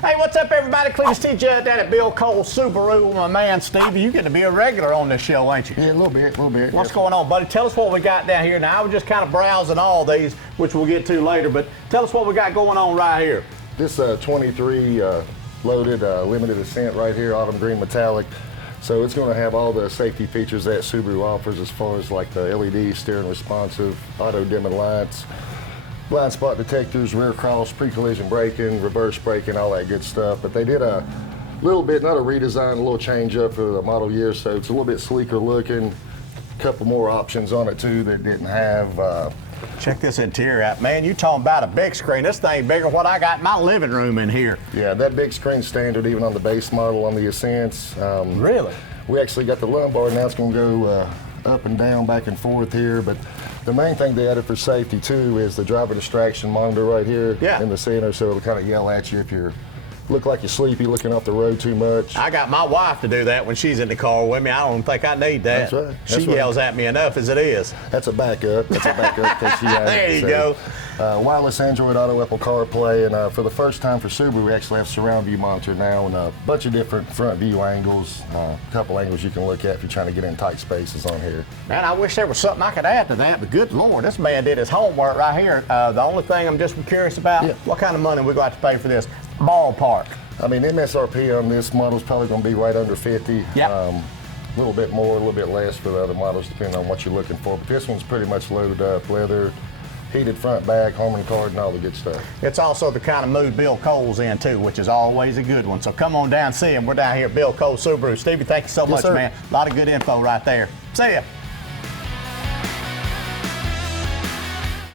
Hey, what's up, everybody? Cletus T. Judd down at Bill Cole Subaru. My man, Stevie, you get to be a regular on this show, ain't you? Yeah, a little bit. What's going on, buddy? Tell us what we got down here. Now, I was just kind of browsing all these, which we'll get to later, but tell us what we got going on right here. This 23 loaded limited Ascent right here, autumn green metallic. So it's going to have all the safety features that Subaru offers as far as like the LED, steering responsive, auto dimming lights, blind spot detectors, rear cross, pre-collision braking, reverse braking, all that good stuff. But they did a little bit, not a redesign, a little change up for the model year, so it's a little bit sleeker looking. A couple more options on it too that didn't have. Check this interior out. Man, you talking about a big screen. This thing bigger than what I got in my living room in here. Yeah, that big screen standard even on the base model on the Ascents. Really? We actually got the lumbar, now it's going to go up and down, back and forth here, but the main thing they added for safety too is the driver distraction monitor right here in the center, so it'll kind of yell at you if you look like you're sleepy, looking off the road too much. I got my wife to do that when she's in the car with me. I don't think I need that. That's right. She yells at me enough as it is. That's a backup. That's a backup because she has There you go. Wireless Android Auto, Apple CarPlay, and for the first time for Subaru, we actually have surround view monitor now and a bunch of different front view angles, a couple angles you can look at if you're trying to get in tight spaces on here. Man, I wish there was something I could add to that, but good Lord, this man did his homework right here. The only thing I'm just curious about, what kind of money we got to pay for this? Ballpark. I mean, MSRP on this model is probably going to be right under 50. Yep. A little bit more, a little bit less for the other models, depending on what you're looking for. But this one's pretty much loaded up, leather, heated front, back, Harman card, and all the good stuff. It's also the kind of mood Bill Cole's in, too, which is always a good one. So come on down and see him. We're down here at Bill Cole Subaru. Stevie, thank you so much, sir. man. A lot of good info right there. See ya.